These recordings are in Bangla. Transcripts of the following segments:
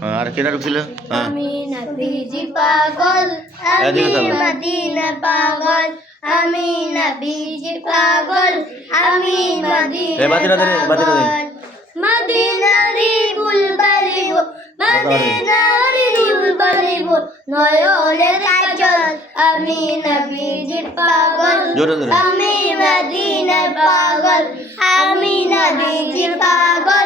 হ্যাঁ, আর কেটা ঢুকছিল হ্যাঁ আমি নবীজি পাগল আমি মদিনা পাগল আমি নবীজি পাগল আমি মদিনা। পাগল। মদিনারি মদিনারি কাজল নবীজি পাগল। আমি মদিনার পাগল আমি নবীজি পাগল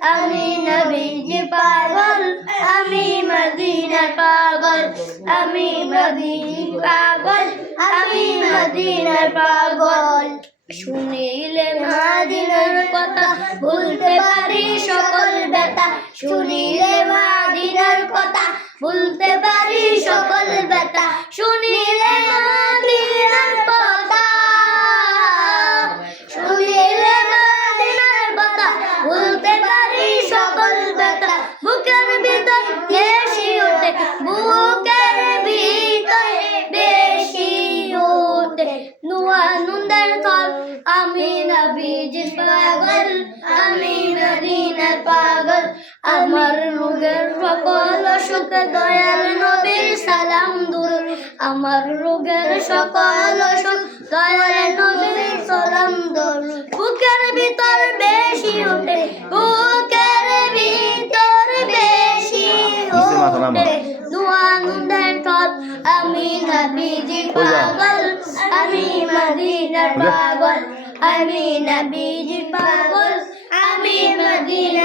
আমি নবীজি পাগল, আমি মদিনার পাগল, আমি মদিনার পাগল, আমি মদিনার পাগল। শুনিলে মাদিনার কথা, ভুলতে পারি সকল ব্যথা। শুনিলে মাদিনার কথা, ভুলতে পারি সকল ব্যথা। শুনিলে নবীজির পাগল? আমি মদিনার পাগল। আমার রোগের সকল সুখ দয়াল নবীর সালাম দূর। আমার রোগের সকল সুখ দয়াল নবীর সালাম দূর। বুকের ভিতর বেশি ওঠে বুকের ভিতর বেশি। ওঠে। নুয়ানুদের থল আমি যা। পাগল আমি মদিনার পাগল। আমি নবীর পাগল আমি মদিনা